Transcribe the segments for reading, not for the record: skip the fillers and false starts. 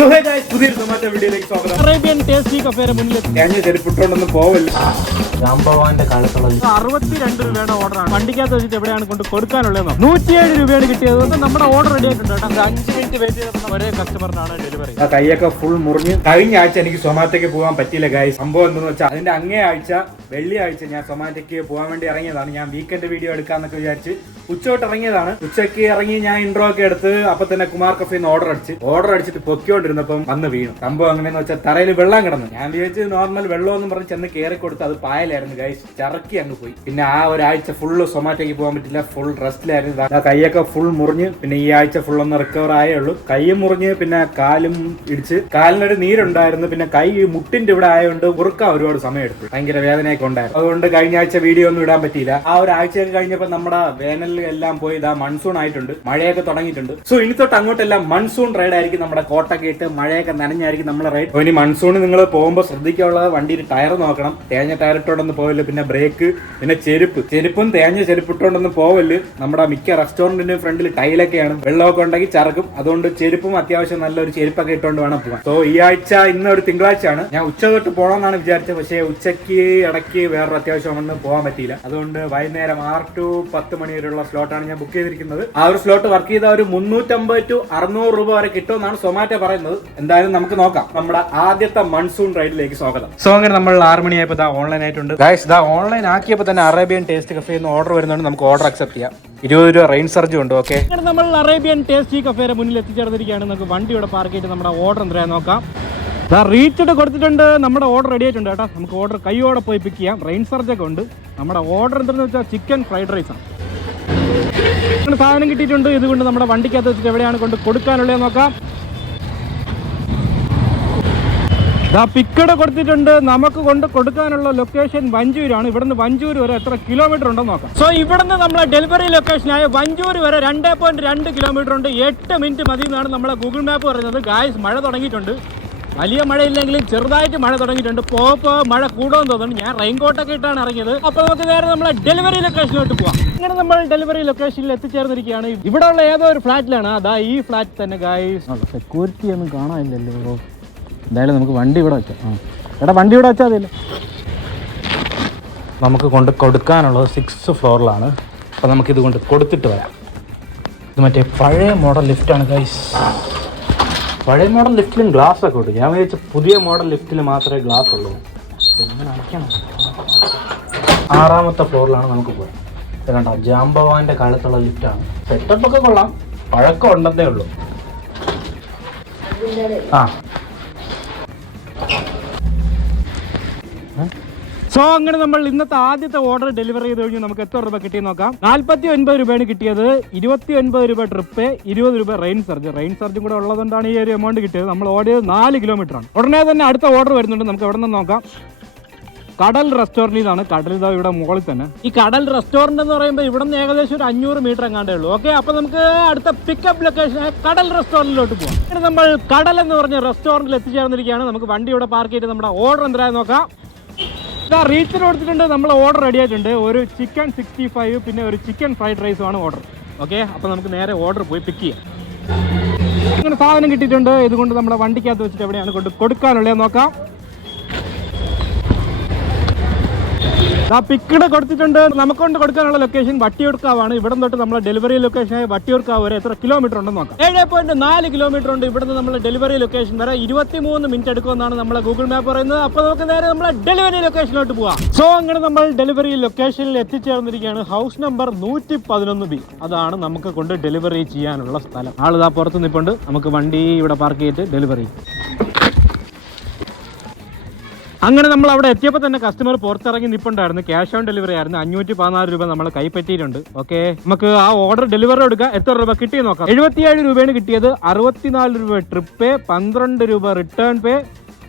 പുതിയൊരു സൊമാറ്റോ വീഡിയോയിലേക്ക് സ്വാഗതം. അറേബ്യൻ ടേസ്റ്റി കഫേയുടെ മുന്നിൽ ഞാൻ ചെരുപ്പിട്ടോണ്ടൊന്നും പോവല്ല. ജാംബവാന്റെ കാലത്തുള്ള 62 രൂപയുടെ ഓർഡറാണ്. വണ്ടിക്കകത്ത് വെച്ചിട്ട് എവിടെയാണ് കൊണ്ട് കൊടുക്കാനുള്ളതെന്നോ 107 രൂപയാണ് കിട്ടിയത്. നമ്മുടെ ഓർഡർ റെഡി ആയിട്ടുണ്ട് കേട്ടോ. 5 മിനിറ്റ് വെയിറ്റ് ചെയ്തപ്പോൾ ഒരേ കസ്റ്റമറിനാണ് ഡെലിവറി. ആ കൈയൊക്കെ ഫുൾ മുറിഞ്ഞ് കഴിഞ്ഞ ആഴ്ച എനിക്ക് സൊമാറ്റോക്ക് പോകാൻ പറ്റിയില്ല ഗൈസ്. സംഭവം എന്തെന്ന് വെച്ചാൽ അതിന്റെ അങ്ങേ ആഴ്ച വെള്ളിയാഴ്ച ഞാൻ സൊമാറ്റോക്ക് പോകാൻ വേണ്ടി ഇറങ്ങിയതാണ്. ഞാൻ വീക്കെൻഡ് വീഡിയോ എടുക്കാന്നൊക്കെ വിചാരിച്ച് ഉച്ചയോട്ട് ഇറങ്ങിയതാണ്. ഉച്ചയ്ക്ക് ഇറങ്ങി ഞാൻ ഇൻട്രോ ഒക്കെ എടുത്ത് അപ്പൊ തന്നെ കുമാർ കഫേന്ന് ഓർഡർ അടിച്ചിട്ട് പൊക്കിക്കൊണ്ടിരുന്നപ്പം വന്ന് വീണു. സംഭവം അങ്ങനെയെന്ന് വെച്ചാൽ തറയിൽ വെള്ളം കിടന്നു. ഞാൻ വിചാരിച്ച് നോർമൽ വെള്ളം എന്ന് പറഞ്ഞ് ചെന്ന് കയറി കൊടുത്ത് അത് പായലായിരുന്നു ഗൈസ്. ചറക്കി അങ്ങ് പോയി. പിന്നെ ആ ഒരാഴ്ച ഫുള്ള് സൊമാറ്റോക്ക് പോകാൻ പറ്റില്ല. ഫുൾ റെസ്റ്റിലായിരുന്നു. കൈയൊക്കെ ഫുൾ മുറിഞ്ഞ്. പിന്നെ ഈ ആഴ്ച ഫുൾ ഒന്ന് റിക്കവർ ആയേ ഉള്ളൂ. കൈയും മുറിഞ്ഞ് പിന്നെ കാലും ഇടിച്ച് കാലിനൊരു നീരുണ്ടായിരുന്നു. പിന്നെ കൈ മുട്ടിന്റെ ഇവിടെ ആയതുകൊണ്ട് മുറുക്കാൻ ഒരുപാട് സമയം എടുത്തു. ഭയങ്കര വേദനയൊക്കെ ഉണ്ടായിരുന്നു. അതുകൊണ്ട് കഴിഞ്ഞ ആഴ്ച വീഡിയോ ഒന്നും ഇടാൻ പറ്റിയില്ല. ആ ഒരാഴ്ചയൊക്കെ കഴിഞ്ഞപ്പോൾ നമ്മുടെ വേനലിൽ എല്ലാം പോയി ഇതാ മൺസൂൺ ആയിട്ടുണ്ട്. മഴയൊക്കെ തുടങ്ങിയിട്ടുണ്ട്. സോ ഇനി തൊട്ട് അങ്ങോട്ടെല്ലാം മൺസൂൺ റൈഡ് ആയിരിക്കും. നമ്മുടെ കോട്ടൊക്കെ ഇട്ട് മഴയൊക്കെ നനഞ്ഞായിരിക്കും നമ്മളെ റൈഡ്. ഇനി മൺസൂണിൽ നിങ്ങൾ പോകുമ്പോൾ ശ്രദ്ധിക്കാനുള്ളത് വണ്ടിയിൽ ടയർ നോക്കണം. തേഞ്ഞ ടയർ ഇട്ടോണ്ടൊന്നും പോവല്ലോ. പിന്നെ ബ്രേക്ക്, പിന്നെ ചെരുപ്പും തേഞ്ഞ ചെരുപ്പിട്ടോണ്ടൊന്നും പോവല്. നമ്മുടെ മിക്ക റെസ്റ്റോറന്റിന്റെ ഫ്രണ്ടിൽ ടൈലൊക്കെയാണ്. വെള്ളമൊക്കെ ഉണ്ടെങ്കിൽ ചറക്കും. അതുകൊണ്ട് ചെരുപ്പും അത്യാവശ്യം നല്ലൊരു ചെരുപ്പൊക്കെ ഇട്ടുകൊണ്ട് വേണം പോകാൻ. സോ ഈ ആഴ്ച ഇന്നൊരു തിങ്കളാഴ്ചയാണ്. ഞാൻ ഉച്ച തൊട്ട് പോകണമെന്നാണ് വിചാരിച്ചത്. പക്ഷേ ഉച്ചയ്ക്ക് ഇടയ്ക്ക് വേറൊരു അത്യാവശ്യം വന്ന് പോകാൻ പറ്റിയില്ല. അതുകൊണ്ട് വൈകുന്നേരം 6 to 10 മണി വരെയുള്ള സ്ലോട്ടാണ് ഞാൻ ബുക്ക് ചെയ്തിരിക്കുന്നത്. ആ ഒരു സ്ലോട്ട് വർക്ക് ചെയ്ത ഒരു 350 to 600 രൂപ വരെ കിട്ടുമെന്നാണ് സൊമാറ്റോ പറയുന്നത്. എന്തായാലും നമുക്ക് നോക്കാം. നമ്മുടെ ആദ്യത്തെ മൺസൂൺ റൈഡിലേക്ക് സ്വാഗതം. സോ അങ്ങനെ നമ്മൾ 6 മണിയായപ്പോൾ ഓൺലൈൻ ആയിട്ടുണ്ട് ഗൈസ്. ഓൺലൈൻ ആക്കിയപ്പോൾ തന്നെ അറേബ്യൻ ടേസ്റ്റ് കഫേന്ന് ഓർഡർ വരുന്നുണ്ട്. നമുക്ക് ഓർഡർ അക്സെപ്റ്റ് ചെയ്യാം. 20 രൂപ റെയിൻ ചാർജ് ഉണ്ട്. ഓക്കെ, നമ്മൾ അറേബ്യൻ ടേസ്റ്റി കഫേയുടെ മുന്നിൽ എത്തിച്ചേർന്നിരിക്കുകയാണ്. നമുക്ക് വണ്ടിയുടെ പാർക്ക് ചെയ്തിട്ട് നമ്മുടെ ഓർഡർ എന്തായാലും നോക്കാം. റീച്ചഡ് കൊടുത്തിട്ടുണ്ട്. നമ്മുടെ ഓർഡർ റെഡി ആയിട്ടുണ്ട് കേട്ടോ. നമുക്ക് ഓർഡർ കൈയോടെ പോയി പിക്ക് ചെയ്യാം. റെയിൻ ചാർജ് ഒക്കെ ഉണ്ട്. നമ്മുടെ ഓർഡർ എന്താണെന്ന് വെച്ചാൽ ചിക്കൻ ഫ്രൈഡ് റൈസ് ആണ്. സാധനം കിട്ടിയിട്ടുണ്ട്. ഇതുകൊണ്ട് നമ്മുടെ വണ്ടിക്കകത്ത് വെച്ചിട്ട് എവിടെയാണ് കൊണ്ട് കൊടുക്കാനുള്ളത് നോക്കാം. പിക്കഡ് കൊടുത്തിട്ടുണ്ട്. നമുക്ക് കൊണ്ട് കൊടുക്കാനുള്ള ലൊക്കേഷൻ വഞ്ചൂരാണ്. ഇവിടുന്ന് വഞ്ചൂർ വരെ എത്ര കിലോമീറ്റർ ഉണ്ടെന്ന് നോക്കാം. സോ ഇവിടുന്ന് നമ്മളെ ഡെലിവറി ലൊക്കേഷനായ വഞ്ചൂർ വരെ 2.2 കിലോമീറ്റർ ഉണ്ട്. 8 മിനിറ്റ് മതി എന്നാണ് നമ്മളെ ഗൂഗിൾ മാപ്പ് പറയുന്നത്. ഗായ്സ് മഴ തുടങ്ങിയിട്ടുണ്ട്. വലിയ മഴയില്ലെങ്കിലും ചെറുതായിട്ട് മഴ തുടങ്ങിയിട്ടുണ്ട്. പോപ്പോ മഴ കൂടുമെന്ന് തോന്നുന്നു. ഞാൻ റെയിൻകോട്ടൊക്കെ ഇട്ടാണ് ഇറങ്ങിയത്. അപ്പോൾ നമുക്ക് നേരെ നമ്മളെ ഡെലിവറി ലൊക്കേഷനിലോട്ട് പോവാം. അങ്ങനെ നമ്മൾ ഡെലിവറി ലൊക്കേഷനിൽ എത്തിച്ചേർന്നിരിക്കുകയാണ്. ഇവിടെ ഉള്ള ഏതോ ഒരു ഫ്ലാറ്റിലാണ്. അതാ ഈ ഫ്ലാറ്റ് തന്നെ ഗായ്സ്. സെക്യൂരിറ്റി ഒന്നും കാണാനില്ലല്ലോ. എന്തായാലും നമുക്ക് വണ്ടി ഇവിടെ വെക്കാം. എടാ വണ്ടി ഇവിടെ വെച്ചാൽ അതില്ല. നമുക്ക് കൊണ്ട് കൊടുക്കാനുള്ളത് 6th ഫ്ലോറിലാണ്. അപ്പോൾ നമുക്കിത് കൊണ്ട് കൊടുത്തിട്ട് വരാം. ഇത് മറ്റേ പഴയ മോഡൽ ലിഫ്റ്റാണ് ഗൈസ്. പഴയ മോഡൽ ലിഫ്റ്റിലും ഗ്ലാസ് ഒക്കെ ഉണ്ട്. ഞാൻ വിചാരിച്ച പുതിയ മോഡൽ ലിഫ്റ്റിൽ മാത്രമേ ഗ്ലാസ് ഉള്ളൂ. എങ്ങനെ അടയ്ക്കണം? 6ാമത്തെ ഫ്ലോറിലാണ് നമുക്ക് പോയത്. ഇത് കണ്ടോ, ജാംബവാന്റെ കാലത്തുള്ള ലിഫ്റ്റാണ്. സെറ്റപ്പ് ഒക്കെ കൊള്ളാം. പഴക്കം ഉണ്ടെന്നേ ഉള്ളൂ. സോ അങ്ങനെ നമ്മൾ ഇന്നത്തെ ആദ്യത്തെ ഓർഡർ ഡെലിവറി ചെയ്ത് കഴിഞ്ഞ് നമുക്ക് എത്ര രൂപ കിട്ടിയെന്ന് നോക്കാം. 49 രൂപയാണ് കിട്ടിയത്. 29 രൂപ ട്രിപ്പ്, 20 രൂപ റെയിൻ ചാർജും കൂടെ ഉള്ളതുകൊണ്ടാണ് ഈ ഒരു എമൗണ്ട് കിട്ടിയത്. നമ്മൾ ഓടിയത് 4 കിലോമീറ്റർ ആണ്. ഉടനെ തന്നെ അടുത്ത ഓർഡർ വരുന്നുണ്ട്. നമുക്ക് എവിടെ നിന്ന് നോക്കാം. കടൽ റെസ്റ്റോറൻറ്റിൽ നിന്നാണ്. കടൽ ഇതാ ഇവിടെ മുകളിൽ തന്നെ. ഈ കടൽ റെസ്റ്റോറൻറ്റ് എന്ന് പറയുമ്പോൾ ഇവിടെ നിന്ന് ഏകദേശം ഒരു 500 മീറ്റർ എങ്ങാണ്ടേ ഉള്ളൂ. ഓക്കെ, അപ്പോൾ നമുക്ക് അടുത്ത പിക്കപ്പ് ലൊക്കേഷൻ കടൽ റെസ്റ്റോറൻറ്റിലോട്ട് പോകാം. പിന്നെ നമ്മൾ കടൽ എന്ന് പറഞ്ഞ റെസ്റ്റോറൻറ്റിൽ എത്തിച്ചേർന്നിരിക്കുകയാണ്. നമുക്ക് വണ്ടി ഇവിടെ പാർക്ക് ചെയ്ത് നമ്മുടെ ഓർഡർ എന്തായാലും നോക്കാം. റീച്ചിന് കൊടുത്തിട്ടുണ്ട്. നമ്മൾ ഓർഡർ റെഡി ആയിട്ടുണ്ട്. ഒരു ചിക്കൻ 65 പിന്നെ ഒരു ചിക്കൻ ഫ്രൈഡ് റൈസുമാണ് ഓർഡർ. ഓക്കെ, അപ്പോൾ നമുക്ക് നേരെ ഓർഡർ പോയി പിക്ക് ചെയ്യാം. അങ്ങനെ സാധനം കിട്ടിയിട്ടുണ്ട്. ഇതുകൊണ്ട് നമ്മുടെ വണ്ടിക്കകത്ത് വെച്ചിട്ട് എവിടെയാണ് കൊണ്ട് കൊടുക്കാനുള്ളത് നോക്കാം. പിക്കഡ് കൊടുത്തിട്ടുണ്ട്. നമുക്ക് കൊണ്ട് കൊടുക്കാനുള്ള ലൊക്കേഷൻ വട്ടിയൂർക്കാവാണ്. ഇവിടെ തൊട്ട് നമ്മളെ ഡെലിവറി ലൊക്കേഷനായ വട്ടിയൂർക്കാവ് വരെ എത്ര കിലോമീറ്റർ ഉണ്ടെന്ന് നോക്കാം. 7.4 കിലോമീറ്റർ ഉണ്ട്. ഇവിടുന്ന് നമ്മളെ ഡെലിവറി ലൊക്കേഷൻ വരെ 23 മിനിറ്റ് എടുക്കുമെന്നാണ് നമ്മളെ ഗൂഗിൾ മാപ്പ് പറയുന്നത്. അപ്പോൾ നമുക്ക് നേരെ നമ്മളെ ഡെലിവറി ലൊക്കേഷനിലോട്ട് പോവാം. സോ അങ്ങനെ നമ്മൾ ഡെലിവറി ലൊക്കേഷനിൽ എത്തിച്ചേർന്നിരിക്കുകയാണ്. House number 111B. അതാണ് നമുക്ക് കൊണ്ട് ഡെലിവറി ചെയ്യാനുള്ള സ്ഥലം. ആളിതാ പുറത്ത് നിൽപ്പുണ്ട്. നമുക്ക് വണ്ടി ഇവിടെ പാർക്ക് ചെയ്തിട്ട് ഡെലിവറി. അങ്ങനെ നമ്മൾ അവിടെ എത്തിയപ്പോൾ തന്നെ കസ്റ്റമർ പുറത്തിറങ്ങി നിൽപ്പുണ്ടായിരുന്നു. ക്യാഷ് ഓൺ ഡെലിവറി ആയിരുന്നു. 514 രൂപ നമ്മളെ കൈപ്പറ്റിയിട്ടുണ്ട്. ഓക്കെ, നമുക്ക് ആ ഓർഡർ ഡെലിവറി എടുക്കാം. എത്ര രൂപ കിട്ടിയെന്ന് നോക്കാം. 77 രൂപയാണ് കിട്ടിയത്. 64 രൂപ ട്രിപ്പ് പേ, 12 രൂപ റിട്ടേൺ പേ,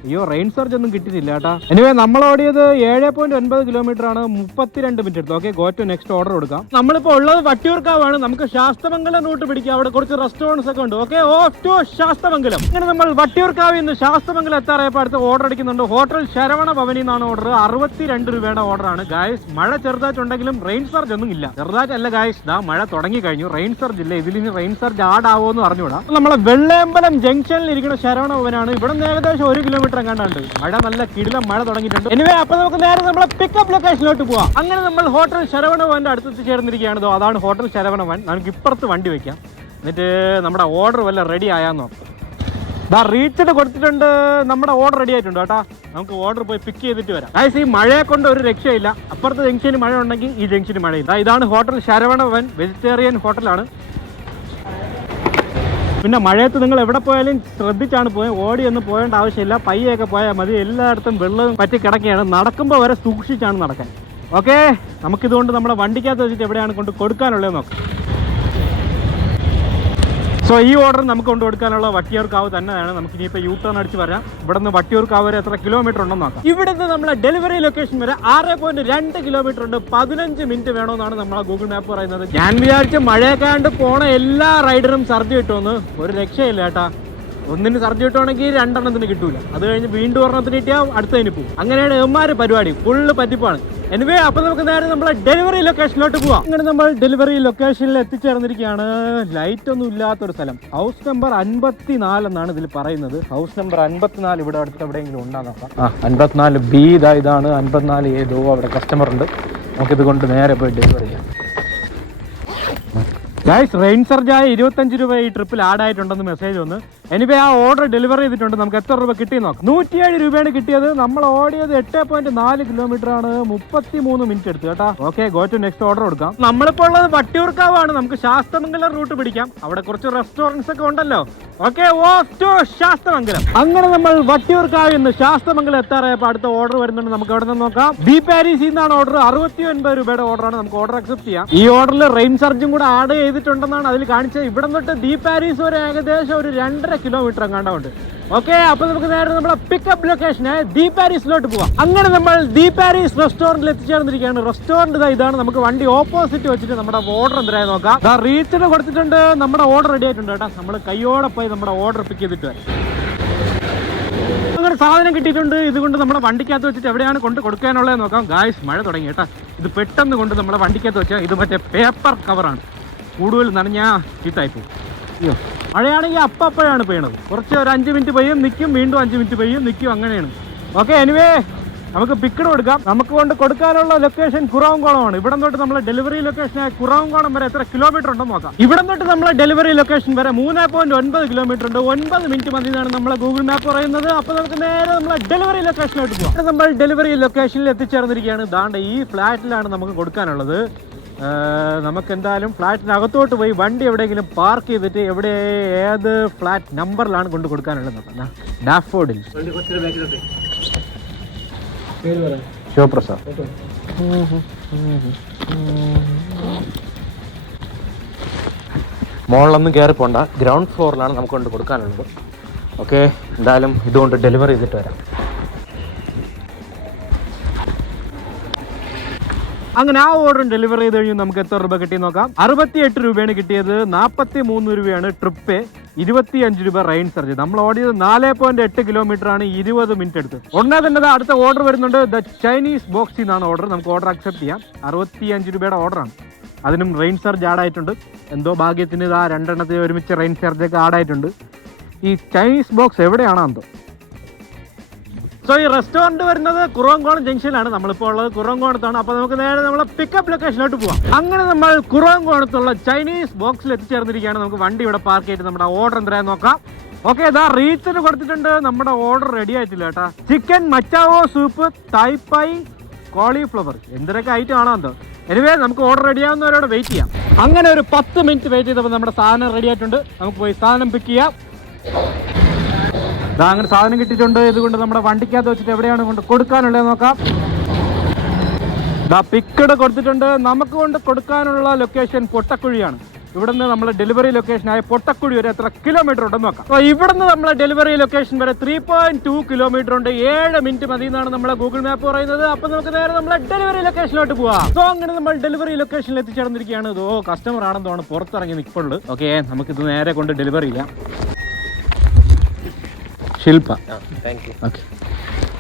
അയ്യോ റെയിൻ സർജ് ഒന്നും കിട്ടിയിട്ടില്ല കേട്ടാ. എനിവേ നമ്മൾ ഓടിയത് 7.9 കിലോമീറ്റർ ആണ്, 32 മിനിറ്റ് എടുത്തു. Okay, go to next order കൊടുക്കാം. നമ്മളിപ്പോ ഉള്ളത് വട്ടിയൂർക്കാവാണ്. നമുക്ക് ശാസ്തമംഗലം റൂട്ട് പിടിക്കാം, അവിടെ കുറച്ച് റെസ്റ്റോറൻറ്റ്സ് ഒക്കെ ഉണ്ട്. Okay, off to Sasthamangalam. അങ്ങനെ നമ്മൾ വട്ടിയൂർക്കാവിൽ നിന്ന് ശാസ്തമംഗലം എത്താറായപ്പോൾ അടുത്ത് ഓർഡർ അടിക്കുന്നുണ്ട്. ഹോട്ടൽ ശരവണ ഭവനിൽ നിന്നാണ് ഓർഡർ. 62 രൂപയുടെ ഓർഡർ ആണ് ഗായ്സ്. മഴ ചെറുതായിട്ടുണ്ടെങ്കിലും റെയിൻ സർജ് ഒന്നും ഇല്ല. ചെറുതായിട്ടല്ല ഗായ്സ്, ദാ മഴ തുടങ്ങി കഴിഞ്ഞു. റെയിൻ സർജ് ഇല്ല. ഇതിൽ ഇനി റെയിൻ സർജ് ആഡാവോ എന്ന് അറിഞ്ഞൂടാ. നമ്മളെ വെള്ളയമ്പലം ജംഗ്ഷനിൽ ഇരിക്കുന്ന ശരവണ ഭവനാണ്. ഇവിടെ നിന്ന് ഏകദേശം 1 കിലോമീറ്റർ കണ്ടാണ്ട് മഴ നല്ല കിടിലം മഴ തുടങ്ങിയിട്ടുണ്ട്. എനിവേ അപ്പൊ നമുക്ക് നേരെ നമ്മളെ പിക്കപ്പ് ലൊക്കേഷനിലോട്ട് പോവാം. അങ്ങനെ നമ്മൾ ഹോട്ടൽ ശരവണ ഭവന്റെ അടുത്ത് ചേർന്നിരിക്കുകയാണ്. അതാണ് ഹോട്ടൽ ശരവണ ഭവൻ. നമുക്ക് ഇപ്പുറത്ത് വണ്ടി വെക്കാം, എന്നിട്ട് നമ്മുടെ ഓർഡർ വല്ല റെഡി ആയാന്നോ. റീച്ചഡ് കൊടുത്തിട്ടുണ്ട്, നമ്മുടെ ഓർഡർ റെഡി ആയിട്ടുണ്ട് കേട്ടാ. നമുക്ക് ഓർഡർ പോയി പിക്ക് ചെയ്തിട്ട് വരാം. ഗൈസ്, ഈ മഴയെ കൊണ്ട് ഒരു രക്ഷയില്ല. അപ്പുറത്തെ ജംഗ്ഷന് മഴ ഉണ്ടെങ്കിൽ ഈ ജംഗ്ഷന് മഴയില്ല. ഇതാണ് ഹോട്ടൽ ശരവണ ഭവൻ, വെജിറ്റേറിയൻ ഹോട്ടലാണ്. പിന്നെ മഴയത്ത് നിങ്ങൾ എവിടെ പോയാലും ശ്രദ്ധിച്ചാണ് പോയത്. ഓടിയൊന്നും പോകേണ്ട ആവശ്യമില്ല, പയ്യൊക്കെ പോയാൽ മതി. എല്ലായിടത്തും വെള്ളം പറ്റി കിടക്കുകയാണ്. നടക്കുമ്പോൾ വരെ സൂക്ഷിച്ചാണ് നടക്കാൻ. ഓക്കെ, നമുക്കിതുകൊണ്ട് നമ്മുടെ വണ്ടിക്കകത്ത് വെച്ചിട്ട് എവിടെയാണ് കൊണ്ട് കൊടുക്കാനുള്ളത് നോക്കാം. സോ ഈ ഓർഡർ നമുക്ക് കൊണ്ട് കൊടുക്കാനുള്ള വട്ടിയൂർക്കാവ് തന്നെയാണ്. നമുക്ക് ഇനിയിപ്പോൾ യൂ ടേൺ അടിച്ച് വരാം. ഇവിടെ നിന്ന് വട്ടിയൂർക്കാവ് വരെ എത്ര കിലോമീറ്റർ ഉണ്ടെന്ന് നോക്കാം. ഇവിടുന്ന് നമ്മളെ ഡെലിവറി ലൊക്കേഷൻ വരെ 6.2 കിലോമീറ്റർ ഉണ്ട്. 15 മിനിറ്റ് വേണമെന്നാണ് നമ്മളെ ഗൂഗിൾ മാപ്പ് പറയുന്നത്. ഞാൻ വിചാരിച്ച് മഴയൊക്കെ പോണ എല്ലാ റൈഡറും സർജ് കിട്ടുമെന്ന്. ഒരു രക്ഷയില്ല കേട്ടാ. ഒന്നിന് സർജ് കിട്ടുവാണെങ്കിൽ 2 എണ്ണത്തിന് കിട്ടൂല. അത് കഴിഞ്ഞ് വീണ്ടും ഒരെണ്ണത്തിന് കിട്ടിയാൽ അടുത്തതിന് പോകും. അങ്ങനെയാണ് എമ്മാര് പരിപാടി, ഫുള്ള് പറ്റിപ്പാണ്. എനിവേ അപ്പൊ നമുക്ക് നേരെ നമ്മളെ ഡെലിവറി ലൊക്കേഷനിലോട്ട് പോവാം. അങ്ങനെ നമ്മൾ ഡെലിവറി ലൊക്കേഷനിൽ എത്തിച്ചേർന്നിരിക്കുകയാണ്. ലൈറ്റ് ഒന്നും ഇല്ലാത്തൊരു സ്ഥലം. ഹൗസ് നമ്പർ 54 എന്നാണ് ഇതിൽ പറയുന്നത്. ഹൗസ് നമ്പർ 54 ഇവിടെ അടുത്ത് എവിടെയെങ്കിലും ഉണ്ടാകും. 54B ഇതാണ്. 54 ഏതോ അവിടെ കസ്റ്റമർ ഉണ്ട്. നമുക്കിത് കൊണ്ട് നേരെ പോയി ഡെലിവറി ചെയ്യാം. ഗൈസ്, റെയിൻ സർജായ 25 രൂപ ഈ ട്രിപ്പിൽ ആഡ് ആയിട്ടുണ്ടെന്ന് മെസ്സേജ് വന്ന്. എനിവേ ആ ഓർഡർ ഡെലിവർ ചെയ്തിട്ടുണ്ട്. നമുക്ക് എത്ര രൂപ കിട്ടിയെന്ന് നോക്കാം. 107 രൂപയാണ് കിട്ടിയത്. നമ്മൾ ഓടിയത് 8.4 കിലോമീറ്റർ ആണ്, 33 മിനിറ്റ് എടുത്തു കേട്ടാ. Okay, go to next order കൊടുക്കാം. നമ്മളിപ്പോൾ ഉള്ളത് വട്ടിയൂർക്കാവാണ്. നമുക്ക് ശാസ്തമംഗലം റൂട്ട് പിടിക്കാം, അവിടെ കുറച്ച് റെസ്റ്റോറൻറ്റ്സ് ഒക്കെ ഉണ്ടല്ലോ. Okay, off to Sasthamangalam. അങ്ങനെ നമ്മൾ വട്ടിയൂർക്കാവിൽ നിന്ന് ശാസ്തമംഗലം എത്താറായപ്പോൾ അടുത്ത ഓർഡർ വരുന്നുണ്ട്. നമുക്ക് അവിടെ നിന്ന് നോക്കാം. ബി പാരീസിൽ നിന്നാണ് ഓർഡർ. 69 രൂപയുടെ ഓർഡറാണ്. നമുക്ക് ഓർഡർ അക്സെപ്റ്റ് ചെയ്യാം. ഈ ഓർഡറിൽ റെയിൻ സർജും കൂടെ ആഡ് ചെയ്തിട്ടുണ്ടെന്നാണ് അതിൽ കാണിച്ചത്. ഇവിടെ തൊട്ട് ദി പാരീസ് വരെ ഏകദേശം ഒരു 2.5 കിലോമീറ്റർ കണ്ടുണ്ട്. ഓക്കെ, അപ്പൊ നമുക്ക് നേരെ നമ്മളെ പിക്കപ്പ് ലൊക്കേഷന് ദി പാരീസിലോട്ട് പോവാം. അങ്ങനെ നമ്മൾ ദി പാരീസ് റെസ്റ്റോറന്റിൽ എത്തിച്ചേർന്നിരിക്കുകയാണ്. റെസ്റ്റോറന്റ് ഇതാണ്. നമുക്ക് വണ്ടി ഓപ്പോസിറ്റ് വെച്ചിട്ട് നമ്മുടെ ഓർഡർ എന്തായാലും നോക്കാം. റീച്ചഡ് കൊടുത്തിട്ടുണ്ട്, നമ്മുടെ ഓർഡർ റെഡി ആയിട്ടുണ്ട് കേട്ടോ. നമ്മൾ കയ്യോടെ പോയി നമ്മുടെ ഓർഡർ പിക്ക് ചെയ്തിട്ട് വരാം. അങ്ങനെ സാധനം കിട്ടിയിട്ടുണ്ട്. ഇതുകൊണ്ട് നമ്മുടെ വണ്ടിക്കകത്ത് വെച്ചിട്ട് എവിടെയാണ് കൊണ്ട് കൊടുക്കാനുള്ളത് നോക്കാം. ഗായ്സ്, മഴ തുടങ്ങി കേട്ടോ. ഇത് പെട്ടെന്ന് കൊണ്ട് നമ്മുടെ വണ്ടിക്കകത്ത് വെച്ചാൽ ഇത് മറ്റേ പേപ്പർ കവറാണ്. കൂടുതൽ നനഞ്ഞാ ചീത്തായിപ്പോവും. അയ്യോ, മഴയാണെങ്കിൽ അപ്പോഴാണ് പെയ്യണത്. കുറച്ച് ഒരു 5 മിനിറ്റ് പെയ്യും, നിൽക്കും, വീണ്ടും 5 മിനിറ്റ് പെയ്യും, നിൽക്കും, അങ്ങനെയാണ്. ഓക്കെ, എനിവേ നമുക്ക് പിക്കഡ് കൊടുക്കാം. നമുക്ക് കൊണ്ട് കൊടുക്കാനുള്ള ലൊക്കേഷൻ കുറവൻകോണമാണ്. ഇവിടെ തൊട്ട് നമ്മൾ ഡെലിവറി ലൊക്കേഷനായ കുറവൻകോണം വരെ എത്ര കിലോമീറ്റർ ഉണ്ടെന്ന് നോക്കാം. ഇവിടെ തൊട്ട് നമ്മളെ ഡെലിവറി ലൊക്കേഷൻ വരെ 3.9 കിലോമീറ്റർ ഉണ്ട്. 9 മിനിറ്റ് മതി എന്നാണ് നമ്മളെ ഗൂഗിൾ മാപ്പ് പറയുന്നത്. അപ്പോൾ നമുക്ക് നേരെ നമ്മളെ ഡെലിവറി ലൊക്കേഷനിലോട്ട് പോകാം. നമ്മൾ ഡെലിവറി ലൊക്കേഷനിൽ എത്തിച്ചേർന്നിരിക്കുകയാണ്. ദാണ്ട് ഈ ഫ്ലാറ്റിലാണ് നമുക്ക് കൊടുക്കാനുള്ളത്. നമുക്ക് എന്തായാലും ഫ്ലാറ്റിനകത്തോട്ട് പോയി വണ്ടി എവിടെയെങ്കിലും പാർക്ക് ചെയ്തിട്ട് എവിടെ ഏത് ഫ്ലാറ്റ് നമ്പറിലാണ് കൊണ്ട് കൊടുക്കാനുള്ളത് നോക്കാം. ഡാഫോഡിൽ ശിവപ്രസാദ്. മുകളിലൊന്നും കയറി പോണ്ട, ഗ്രൗണ്ട് ഫ്ലോറിലാണ് നമുക്ക് കൊണ്ട് കൊടുക്കാനുള്ളത്. ഓക്കെ, എന്തായാലും ഇതുകൊണ്ട് ഡെലിവറി ചെയ്തിട്ട് വരാം. അങ്ങനെ ആ ഓർഡർ ഡെലിവറി ചെയ്ത് കഴിഞ്ഞ് നമുക്ക് എത്ര രൂപ കിട്ടി നോക്കാം. 68 രൂപയാണ് കിട്ടിയത്. 43 രൂപയാണ് ട്രിപ്പ്, 25 രൂപ റെയിൻ സർജ്. നമ്മൾ ഓടിയത് 4.8 കിലോമീറ്റർ ആണ്, 20 മിനിറ്റ് എടുത്ത്. ഉടനെ തന്നെ അടുത്ത ഓർഡർ വരുന്നുണ്ട്. ദ ചൈനീസ് ബോക്സിൽ നിന്നാണ് ഓർഡർ. നമുക്ക് ഓർഡർ അക്സെപ്റ്റ് ചെയ്യാം. 65 രൂപയുടെ ഓർഡറാണ്. അതിനും റെയിൻ സർജ് ആഡായിട്ടുണ്ട്. എന്തോ ഭാഗ്യത്തിന് ഇതാ 2 എണ്ണത്തിൽ ഒരുമിച്ച് റെയിൻ സർജൊക്കെ ആഡായിട്ടുണ്ട്. ഈ ചൈനീസ് ബോക്സ് എവിടെയാണോ എന്തോ. സോ ഈ റെസ്റ്റോറന്റ് വരുന്നത് കുറവൻകോണം ജംഗ്ഷനിലാണ്. നമ്മളിപ്പോൾ ഉള്ളത് കുറവൻകോണത്താണ്. അപ്പോൾ നമുക്ക് നേരെ നമ്മളെ പിക്കപ്പ് ലൊക്കേഷനിലോട്ട് പോവാം. അങ്ങനെ നമ്മൾ കുറവൻകോണത്തുള്ള ചൈനീസ് ബോക്സിൽ എത്തിച്ചേർന്നിരിക്കുകയാണ്. നമുക്ക് വണ്ടി ഇവിടെ പാർക്ക് ചെയ്തിട്ട് നമ്മുടെ ഓർഡർ എന്തായാലും നോക്കാം. ഓക്കെ, ഇതാ റീച്ചിന് കൊടുത്തിട്ടുണ്ട്. നമ്മുടെ ഓർഡർ റെഡി ആയിട്ടില്ല കേട്ടാ. ചിക്കൻ മച്ചാവോ സൂപ്പ്, തായ്പായ്, കോളിഫ്ലവർ, എന്തൊക്കെ ഐറ്റം ആണോ എന്തോ. എനിവേ നമുക്ക് ഓർഡർ റെഡി ആവുന്നവരോട് വെയിറ്റ് ചെയ്യാം. അങ്ങനെ ഒരു 10 മിനിറ്റ് വെയിറ്റ് ചെയ്തപ്പോൾ നമ്മുടെ സാധനം റെഡി ആയിട്ടുണ്ട്. നമുക്ക് പോയി സാധനം പിക്ക് ചെയ്യാം. അങ്ങനെ സാധനം കിട്ടിയിട്ടുണ്ട്. ഇതുകൊണ്ട് നമ്മുടെ വണ്ടിക്കകത്ത് വെച്ചിട്ട് എവിടെയാണ് കൊണ്ട് കൊടുക്കാനുള്ളത് നോക്കാം. പിക്കഡ് കൊടുത്തിട്ടുണ്ട്. നമുക്ക് കൊണ്ട് കൊടുക്കാനുള്ള ലൊക്കേഷൻ പൊട്ടക്കുഴിയാണ്. ഇവിടുന്ന് നമ്മളെ ഡെലിവറി ലൊക്കേഷനായ പൊട്ടക്കുഴി വരെ എത്ര കിലോമീറ്റർ ഉണ്ടെന്ന് നോക്കാം. അപ്പോൾ ഇവിടുന്ന് നമ്മളെ ഡെലിവറി ലൊക്കേഷൻ വരെ 3.2 കിലോമീറ്റർ ഉണ്ട്. 7 മിനിറ്റ് മതി എന്നാണ് നമ്മളെ ഗൂഗിൾ മാപ്പ് പറയുന്നത്. അപ്പോൾ നമുക്ക് നേരെ നമ്മളെ ഡെലിവറി ലൊക്കേഷനിലോട്ട് പോവാം. സോ അങ്ങനെ നമ്മൾ ഡെലിവറി ലൊക്കേഷനിൽ എത്തിച്ചേർന്നിരിക്കുകയാണ്. ഇതോ കസ്റ്റമർ ആണെന്നാണ് പുറത്തിറങ്ങി നിൽപ്പുള്ളത്. ഓക്കെ, നമുക്കിത് നേരെ കൊണ്ട് ഡെലിവറി ചെയ്യാം. ശില്പ, ഓക്കെ.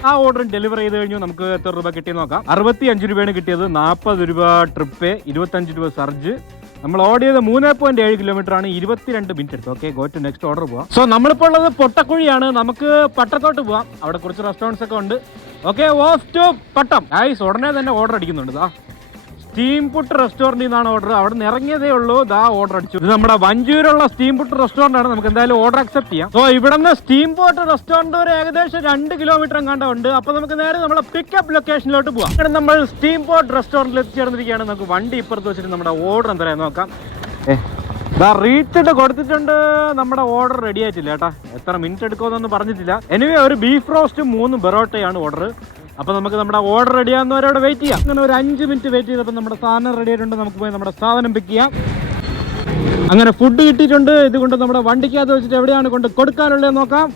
ആ ഓർഡർ ഡെലിവർ ചെയ്ത് കഴിഞ്ഞു. നമുക്ക് എത്ര രൂപ കിട്ടി നോക്കാം. 65 രൂപയാണ് കിട്ടിയത്. 40 രൂപ ട്രിപ്പ്, 25 രൂപ സർജ്. നമ്മൾ ഓർഡർ ചെയ്ത് 3.7 കിലോമീറ്റർ ആണ്. 22 മിനിറ്റ് എടുത്തു. Okay, go to next order പോവാം. സോ നമ്മളിപ്പോൾ ഉള്ളത് പൊട്ടക്കുഴിയാണ്. നമുക്ക് പട്ടത്തോട്ട് പോവാം. അവിടെ കുറച്ച് റെസ്റ്റോറൻറ്റ്സ് ഒക്കെ ഉണ്ട്. Okay, off to Pattom. Guys ഉടനെ തന്നെ ഓർഡർ അടിക്കുന്നുണ്ട്. സ്റ്റീം പുട്ട് റെസ്റ്റോറൻറ്റിൽ നിന്നാണ് ഓർഡർ. അവിടെ നിന്ന് ഇറങ്ങിയതേ ഉള്ളൂ. ഓർഡർ അടിച്ചു. ഇത് നമ്മുടെ വഞ്ചൂരുള്ള സ്റ്റീം പുട്ട് റെസ്റ്റോറൻ്റ് ആണ്. നമുക്ക് എന്തായാലും ഓർഡർ അക്സെപ്റ്റ് ചെയ്യാം. സോ ഇവിടെ നിന്ന് സ്റ്റീം പുട്ട് റെസ്റ്റോറൻറ്റ് ഒരു ഏകദേശം 2 കിലോമീറ്റർ എങ്ങാണ്ട് ഉണ്ട്. അപ്പോൾ നമുക്ക് നേരെ നമ്മളെ പിക്കപ്പ് ലൊക്കേഷനിലോട്ട് പോവാം. ഇവിടെ നമ്മൾ സ്റ്റീം പോട്ട് റെസ്റ്റോറൻറ്റിൽ എത്തിച്ചേർന്നിരിക്കുകയാണ്. നമുക്ക് വണ്ടി ഇപ്പുറത്ത് വെച്ചിട്ട് നമ്മുടെ ഓർഡർ എന്തായാലും നോക്കാം. റീച്ചിട്ട് കൊടുത്തിട്ടുണ്ട്. നമ്മുടെ ഓർഡർ റെഡി ആയിട്ടില്ല കേട്ടാ. എത്ര മിനിറ്റ് എടുക്കുമെന്നൊന്നും പറഞ്ഞിട്ടില്ല. എനിവേ ഒരു ബീഫ് റോസ്റ്റും 3 ബെറോട്ടയാണ് ഓർഡർ. അപ്പോൾ നമുക്ക് നമ്മുടെ ഓർഡർ റെഡി ആകുന്നവരോട് വെയിറ്റ് ചെയ്യാം. അങ്ങനെ ഒരു 5 മിനിറ്റ് വെയിറ്റ് ചെയ്തപ്പോൾ നമ്മുടെ സാധനം റെഡി ആയിട്ടുണ്ട്. നമുക്ക് പോയി നമ്മുടെ സാധനം പിക്ക് ചെയ്യാം. അങ്ങനെ ഫുഡ് കിട്ടിയിട്ടുണ്ട്. ഇതുകൊണ്ട് നമ്മുടെ വണ്ടിക്കകത്ത് വെച്ചിട്ട് എവിടെയാണ് കൊണ്ട് കൊടുക്കാനുള്ളത് നോക്കാം.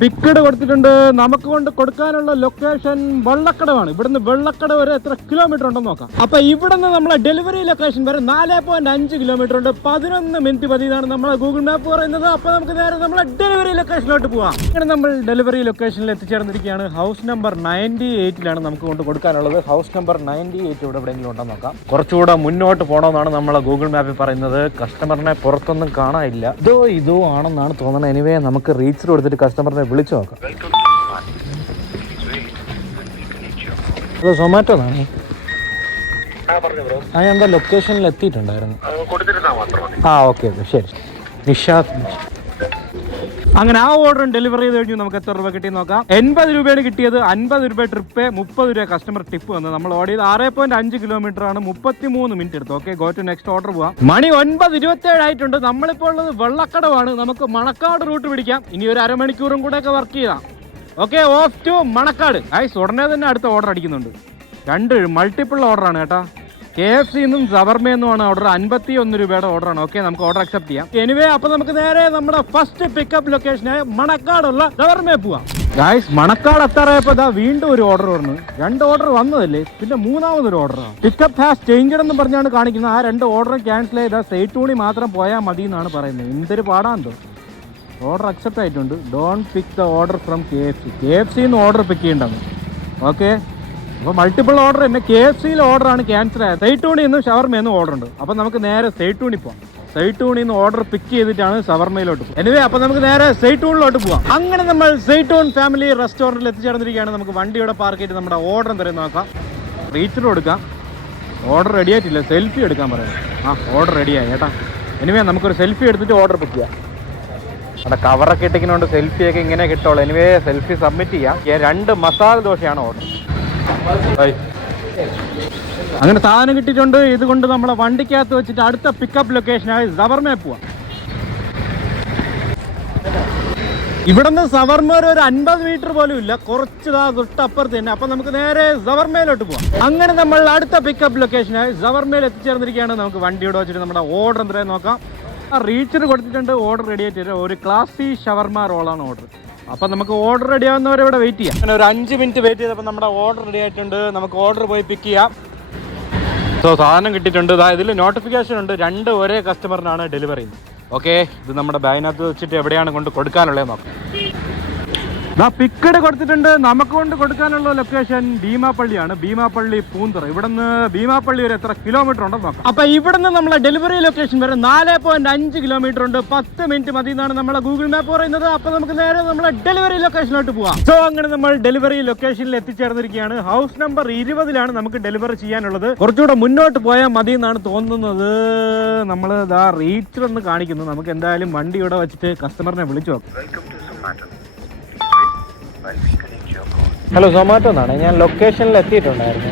പിക്കഡ് കൊടുത്തിട്ടുണ്ട്. നമുക്ക് കൊണ്ട് കൊടുക്കാനുള്ള ലൊക്കേഷൻ വെള്ളക്കടവാണ്. ഇവിടുന്ന് വെള്ളക്കട വരെ എത്ര കിലോമീറ്റർ ഉണ്ടെന്ന് നോക്കാം. അപ്പൊ ഇവിടുന്ന് നമ്മളെ ഡെലിവറി ലൊക്കേഷൻ വരെ 4.5 കിലോമീറ്റർ ഉണ്ട്. 11 മിനിറ്റ് മതി എന്നാണ് നമ്മളെ ഗൂഗിൾ മാപ്പ് പറയുന്നത്. അപ്പൊ നമുക്ക് നേരെ നമ്മളെ ഡെലിവറി ലൊക്കേഷനിലോട്ട് പോവാം. അങ്ങനെ നമ്മൾ ഡെലിവറി ലൊക്കേഷനിൽ എത്തിച്ചേർന്നിരിക്കുകയാണ്. ഹൗസ് നമ്പർ 98ലാണ് നമുക്ക് കൊണ്ട് കൊടുക്കാനുള്ളത്. ഹൗസ് നമ്പർ 98 ഇവിടെ എവിടെയെങ്കിലും ഉണ്ടെന്ന് നോക്കാം. കുറച്ചുകൂടെ മുന്നോട്ട് പോകണമെന്നാണ് നമ്മളെ ഗൂഗിൾ മാപ്പിൽ പറയുന്നത്. കസ്റ്റമറിനെ പുറത്തൊന്നും കാണാനില്ല. ഇതോ ആണെന്നാണ് തോന്നുന്നത്. എനിവേ നമുക്ക് റീച്ച് കൊടുത്തിട്ട് കസ്റ്റമറിനെ വിളിച്ചു നോക്കാം. അത് സൊമാറ്റോ എന്നാണ്. ഞാൻ എന്താ ലൊക്കേഷനിൽ എത്തിയിട്ടുണ്ടായിരുന്നു. ഓക്കെ ശരി. നിഷാദ്. അങ്ങനെ ആ ഓർഡർ ഡെലിവറി ചെയ്ത് കഴിഞ്ഞു. നമുക്ക് എത്ര രൂപ കിട്ടി നോക്കാം. 80 രൂപയാണ് കിട്ടിയത്. 50 രൂപ ട്രിപ്പ്, 30 രൂപ കസ്റ്റമർ ടിപ്പ് വന്നത്. നമ്മൾ ഓർഡർ ചെയ്ത് 6.5 കിലോമീറ്റർ ആണ്. 33 മിനിറ്റ് എടുത്തു. Okay, go to next order പോവാം. മണി 9:27 ആയിട്ടുണ്ട്. നമ്മളിപ്പോൾ ഉള്ളത് വെള്ളക്കടവാണ്. നമുക്ക് മണക്കാട് റൂട്ട് പിടിക്കാം. ഇനി ഒരു അരമണിക്കൂറും കൂടെ ഒക്കെ വർക്ക് ചെയ്യാം. Okay, off to Manacaud. Guys ഉടനെ തന്നെ അടുത്ത ഓർഡർ അടിക്കുന്നുണ്ട്. 2 മൾട്ടിപ്പിൾ ഓർഡറാണ് കേട്ടാ. KFC നിന്നും സവർമയെന്നുമാണ് ഓർഡർ. 51 രൂപയുടെ ഓർഡറാണ്. ഓക്കെ, നമുക്ക് ഓർഡർ അക്സെപ്റ്റ് ചെയ്യാം. എനിവേ അപ്പോൾ നമുക്ക് നേരെ നമ്മുടെ ഫസ്റ്റ് പിക്കപ്പ് ലൊക്കേഷനായ മണക്കാടുള്ള സവർമയെ പോവാം. ഗൈസ് മണക്കാട് എത്താറായപ്പോൾ വീണ്ടും ഒരു ഓർഡർ വന്നു. 2 ഓർഡർ വന്നതല്ലേ, പിന്നെ 3ാമതൊരു ഓർഡറാണ്. പിക്കപ്പ് ഹാസ് ചേഞ്ച്ഡ് എന്ന് പറഞ്ഞാണ് കാണിക്കുന്നത്. ആ 2 ഓർഡർ ക്യാൻസൽ ചെയ്താൽ സൈറ്റൂണി മാത്രം പോയാൽ മതി എന്നാണ് പറയുന്നത്. എന്തൊരു പാടാന്തോ. ഓർഡർ അക്സെപ്റ്റ് ആയിട്ടുണ്ട്. Don't pick the order from KFC നിന്ന് ഓർഡർ പിക്ക് ചെയ്യേണ്ടത്. ഓക്കെ, അപ്പോൾ മൾട്ടിപ്പിൾ ഓർഡർ തന്നെ. KFCയിൽ ഓർഡറാണ് ക്യാൻസൽ ആയത്. സൈറ്റൂണിൽ നിന്നും ഷവർമയെന്നും ഓർഡർ ഉണ്ട്. അപ്പോൾ നമുക്ക് നേരെ സൈറ്റൂണി പോവാം. സൈറ്റൂണിൽ നിന്ന് ഓർഡർ പിക്ക് ചെയ്തിട്ടാണ് ഷവർമയിലോട്ട് പോകും. എനിവേ അപ്പോൾ നമുക്ക് നേരെ സൈറ്റൂണിലോട്ട് പോവാം. അങ്ങനെ നമ്മൾ സൈറ്റൂൺ ഫാമിലി റെസ്റ്റോറൻറ്റിൽ എത്തിച്ചേർന്നിരിക്കുകയാണ്. നമുക്ക് വണ്ടിയുടെ പാർക്ക് ചെയ്ത് നമ്മുടെ ഓർഡർ എന്തായാലും നോക്കാം. റീച്ചിട്ട് കൊടുക്കാം. ഓർഡർ റെഡി ആയിട്ടില്ല. സെൽഫി എടുക്കാൻ പറയാം. ഓർഡർ റെഡിയായി കേട്ടാ. എനിവേ നമുക്കൊരു സെൽഫി എടുത്തിട്ട് ഓർഡർ പിക്ക് ചെയ്യാം. അവിടെ കവറൊക്കെ ഇട്ടിരിക്കുന്നതുകൊണ്ട് സെൽഫിയൊക്കെ ഇങ്ങനെ കിട്ടുള്ളൂ. എനിവേ സെൽഫി സബ്മിറ്റ് ചെയ്യാം. 2 മസാല ദോശയാണ് ഓർഡർ. അങ്ങനെ സാധനം കിട്ടിയിട്ടുണ്ട്. ഇതുകൊണ്ട് നമ്മളെ വണ്ടിക്കകത്ത് വെച്ചിട്ട് അടുത്ത പിക്കപ്പ് ലൊക്കേഷനായി സവർമയിൽ പോവാം. ഇവിടുന്ന് സവർമ ഒരു 50 മീറ്റർ പോലും ഇല്ല. കുറച്ച് തൊട്ടപ്പുറത്ത് തന്നെ. അപ്പൊ നമുക്ക് നേരെ സവർമയിലോട്ട് പോവാം. അങ്ങനെ നമ്മൾ അടുത്ത പിക്കപ്പ് ലൊക്കേഷനായി സവർമയിൽ എത്തിച്ചേർന്നിരിക്കുകയാണ്. നമുക്ക് വണ്ടിയോട് വെച്ചിട്ട് നമ്മുടെ ഓർഡർ എന്തായാലും നോക്കാം. റീച്ചർ കൊടുത്തിട്ടുണ്ട്. ഓർഡർ റെഡി ആയിട്ട് ഒരു ക്ലാസി ഷവർമ റോളാണ് ഓർഡർ. അപ്പം നമുക്ക് ഓർഡർ റെഡി ആവുന്നവരെ ഇവിടെ വെയിറ്റ് ചെയ്യാം. അങ്ങനെ ഒരു 5 മിനിറ്റ് വെയിറ്റ് ചെയ്തപ്പോൾ നമ്മുടെ ഓർഡർ റെഡി ആയിട്ടുണ്ട്. നമുക്ക് ഓർഡർ പോയി പിക്ക് ചെയ്യാം. സോ സാധനം കിട്ടിയിട്ടുണ്ട്. ഇതിൽ നോട്ടിഫിക്കേഷൻ ഉണ്ട്. 2 ഒരേ കസ്റ്റമറിനാണ് ഡെലിവറി ചെയ്യുന്നത്. ഓക്കെ, ഇത് നമ്മുടെ ബാഗിനകത്ത് വെച്ചിട്ട് എവിടെയാണ് കൊണ്ട് കൊടുക്കാനുള്ളത് നോക്കാം. പിക്കഡ് കൊടുത്തിട്ടുണ്ട്. നമുക്ക് കൊണ്ട് കൊടുക്കാനുള്ള ലൊക്കേഷൻ ഭീമാപ്പള്ളിയാണ്. ഭീമാപ്പള്ളി പൂന്തറ. ഇവിടുന്ന് ഭീമാപ്പള്ളി വരെ എത്ര കിലോമീറ്റർ ഉണ്ടെന്ന് നോക്കാം. അപ്പൊ ഇവിടുന്ന് നമ്മളെ ഡെലിവറി ലൊക്കേഷൻ വരെ 4.5 കിലോമീറ്റർ ഉണ്ട്. 10 മിനിറ്റ് മതി എന്നാണ് നമ്മളെ ഗൂഗിൾ മാപ്പ് പറയുന്നത്. അപ്പൊ നമുക്ക് നേരെ നമ്മളെ ഡെലിവറി ലൊക്കേഷനിലോട്ട് പോവാം. സോ അങ്ങനെ നമ്മൾ ഡെലിവറി ലൊക്കേഷനിൽ എത്തിച്ചേർന്നിരിക്കുകയാണ്. ഹൗസ് നമ്പർ 20ലാണ് നമുക്ക് ഡെലിവറി ചെയ്യാനുള്ളത്. കുറച്ചുകൂടെ മുന്നോട്ട് പോയാൽ മതി എന്നാണ് തോന്നുന്നത്. നമ്മൾ റീച്ചർ എന്ന് കാണിക്കുന്നു. നമുക്ക് എന്തായാലും വണ്ടി ഇവിടെ വെച്ചിട്ട് കസ്റ്റമറിനെ വിളിച്ചു നോക്കാം. ഹലോ, സൊമാറ്റോ എന്നാണ്. ഞാൻ ലൊക്കേഷനിൽ എത്തിയിട്ടുണ്ടായിരുന്നു.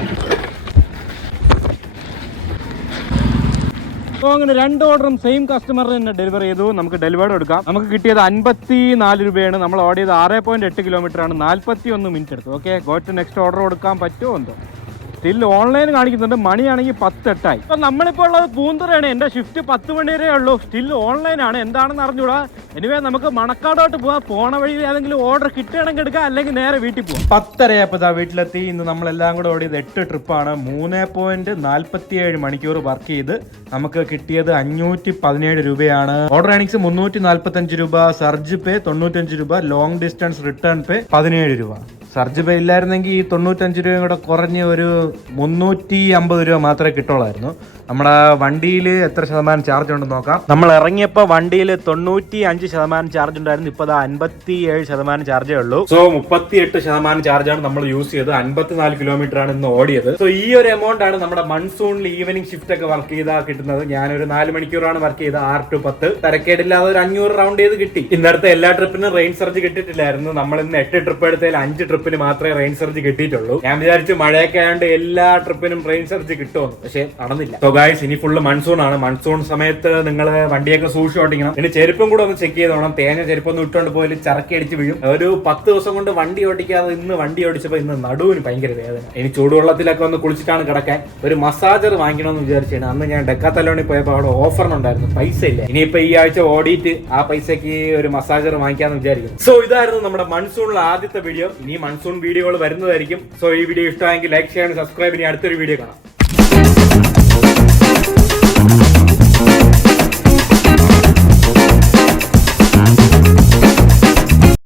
അപ്പോൾ അങ്ങനെ 2 ഓർഡറും സെയിം കസ്റ്റമറിന് തന്നെ ഡെലിവറി ചെയ്തു. നമുക്ക് ഡെലിവേർഡ് എടുക്കാം. നമുക്ക് കിട്ടിയത് 54 രൂപയാണ്. നമ്മൾ ഓർഡർ ചെയ്ത് 6.8 കിലോമീറ്റർ ആണ്. 41 മിനിറ്റ് എടുത്തു. Okay, go to next order കൊടുക്കാൻ പറ്റുമോ എന്തോ. സ്റ്റിൽ ഓൺലൈൻ കാണിക്കുന്നുണ്ട്. മണിയാണെങ്കിൽ 10:08. അപ്പൊ നമ്മളിപ്പോൾ ഉള്ളത് പൂന്തുറയാണ്. എന്റെ ഷിഫ്റ്റ് 10 മണി വരെ ഉള്ളൂ. സ്റ്റിൽ ഓൺലൈൻ ആണ്, എന്താണെന്ന് അറിഞ്ഞൂടാ. എനിവേ നമുക്ക് മണക്കാടോട്ട് പോവാം. പോണ വഴി ഏതെങ്കിലും ഓർഡർ കിട്ടുകയാണെങ്കിൽ എടുക്കാം, അല്ലെങ്കിൽ നേരെ വീട്ടിൽ പോവാം. 10:30 വീട്ടിലെത്തി. ഇന്ന് നമ്മളെല്ലാം കൂടെ ഓടിയത് 8 ട്രിപ്പാണ്. 3.47 മണിക്കൂർ വർക്ക് ചെയ്ത് നമുക്ക് കിട്ടിയത് 517 രൂപയാണ്. ഓർഡർ ഏണിങ്സ് 345 രൂപ, സർജ് പേ 95 രൂപ, ലോങ് ഡിസ്റ്റൻസ് റിട്ടേൺ പേ 17 രൂപ. സർജ് പേ ഇല്ലായിരുന്നെങ്കിൽ ഈ 95 രൂപയും കൂടെ കുറഞ്ഞ് ഒരു 350 രൂപ മാത്രമേ കിട്ടുള്ളായിരുന്നു. നമ്മുടെ വണ്ടിയിൽ എത്ര ശതമാനം ചാർജ് ഉണ്ടെന്ന് നോക്കാം. നമ്മൾ ഇറങ്ങിയപ്പോൾ വണ്ടിയിൽ 95% ചാർജ് ഉണ്ടായിരുന്നു. ഇപ്പോൾ 57% ചാർജേ ഉള്ളൂ. സോ 38% ചാർജാണ് നമ്മൾ യൂസ് ചെയ്തത്. 54 കിലോമീറ്റർ ആണ് ഇന്ന് ഓടിയത്. സോ ഈ ഒരു എമൗണ്ട് ആണ് നമ്മുടെ മൺസൂണിൽ ഈവനിങ് ഷിഫ്റ്റ് ഒക്കെ വർക്ക് ചെയ്താൽ കിട്ടുന്നത്. ഞാനൊരു 4 മണിക്കൂറാണ് വർക്ക് ചെയ്തത്. 6 to 10 തരക്കേടില്ലാതെ ഒരു 500 റൗണ്ട് ചെയ്ത് കിട്ടി. ഇന്നത്തെ എല്ലാ ട്രിപ്പിനും റെയിൻ സർജ് കിട്ടിയിട്ടില്ലായിരുന്നു. നമ്മൾ ഇന്ന് 8 ട്രിപ്പ് എടുത്തതിൽ 5 ട്രിപ്പിന് മാത്രമേ റെയിൻ സർജ് കിട്ടിയിട്ടുള്ളൂ. ഞാൻ വിചാരിച്ചു മഴയൊക്കെ ആയതുകൊണ്ട് എല്ലാ ട്രിപ്പിനും റെയിൻ സർജ് കിട്ടുമെന്ന്, പക്ഷേ നടന്നില്ല. സോ ഗൈസ്, ഇനി ഫുള്ള് മൺസൂൺ ആണ്. മൺസൂൺ സമയത്ത് നിങ്ങൾ വണ്ടിയൊക്കെ സൂക്ഷിച്ച് ഓടിക്കണം. ഇനി ചെരുപ്പും കൂടെ ഒന്ന് ചെക്ക് ചെയ്തോണം. തേഞ്ഞ ചെരുപ്പൊന്നും ഇട്ടുകൊണ്ട് പോയാലും ചറക്കി അടിച്ച് വീഴും. ഒരു 10 ദിവസം കൊണ്ട് വണ്ടി ഓടിക്കാതെ ഇന്ന് വണ്ടി ഓടിച്ചപ്പോൾ ഇന്ന് നടുവിന് ഭയങ്കര വേദന. ഇനി ചൂടുവെള്ളത്തിലൊക്കെ ഒന്ന് കുളിച്ചിട്ടാണ് കിടക്കാൻ. ഒരു മസാജർ വാങ്ങിക്കണമെന്ന് വിചാരിച്ചാണ്. അന്ന് ഞാൻ ഡെക്കാത്തലോണിൽ പോയപ്പോൾ അവിടെ ഓഫറിനുണ്ടായിരുന്നു, പൈസ ഇല്ല. ഇനിയിപ്പോ ഈ ആഴ്ച ഓടിയിട്ട് ആ പൈസക്ക് ഒരു മസാജർ വാങ്ങിക്കാന്ന് വിചാരിക്കുന്നു. സോ ഇതായിരുന്നു നമ്മുടെ മൺസൂണിലെ ആദ്യത്തെ വീഡിയോ. ഇനി മൺസൂൺ വീഡിയോകൾ വരുന്നതായിരിക്കും. സോ ഈ വീഡിയോ ഇഷ്ടമായെങ്കിൽ ലൈക്ക് ചെയ്യാനും സബ്സ്ക്രൈബ് ചെയ്യാൻ. അടുത്തൊരു വീഡിയോ കാണാം.